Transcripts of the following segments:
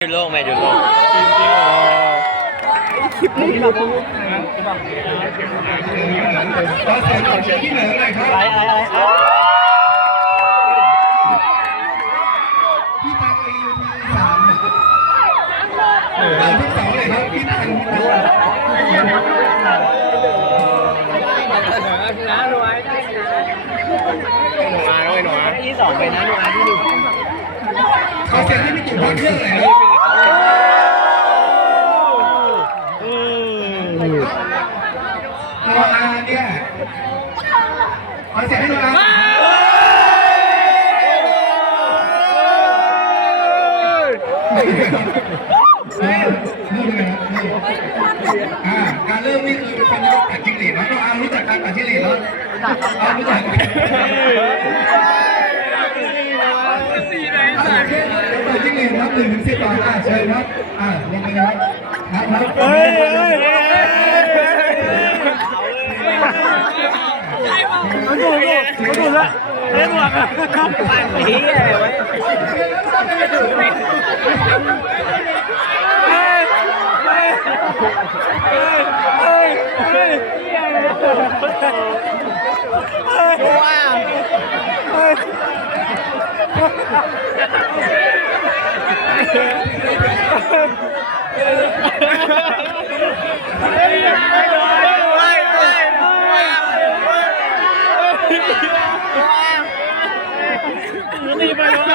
ดูโลกไหมดูโลกขอเสียงก่อนเชียร์พี่เหนือหน่อยครับอะไรอะไรอะไรพี่ตังเอยูทีสามอ่าที่สองเลยครับพี่ตังพี่ตังมาด้วยหนูที่สองไปนะหนูอาที่หนึ่งขอเสียงที่พี่จุ๊บพอเครื่องหน่อยครับ โนอาเนี่ยขอเสียงให้โนอาเฮ้ยนี่เลยนี่อ่าการเริ่มนี่คือเป็นการปัดจิ้งหรีดเนาะโนอารู้จักการปัดจิ้งหรีดเนาะอ๋อรู้จักสี่ไหนอ่าโอเคเปิดจิ้งหรีดนับหนึ่งถึงสิบก่อนอ่าเชิญครับอ่าลงไปเลยครับนับนับเฮ้ยเฮ้ย nữa thế thuộc à không bạn phí Wow.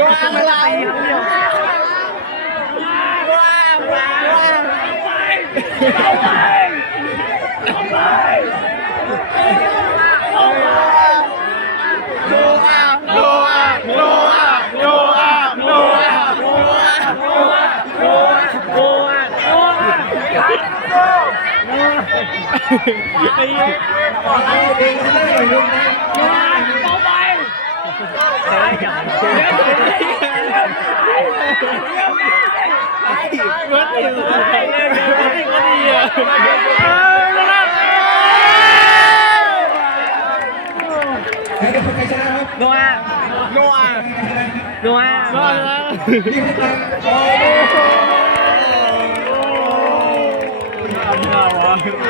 ว้าวอะไรว้าวว้าวโนอาโนอาโนอาโนอาโนอาโนอาโนอาโนอาโนอาโนอาไอ้เหี้ยเอาเองได้เลยลูกนะเฮ้ยอย่าเฮ้ย ใครเะครัโอะดูอะ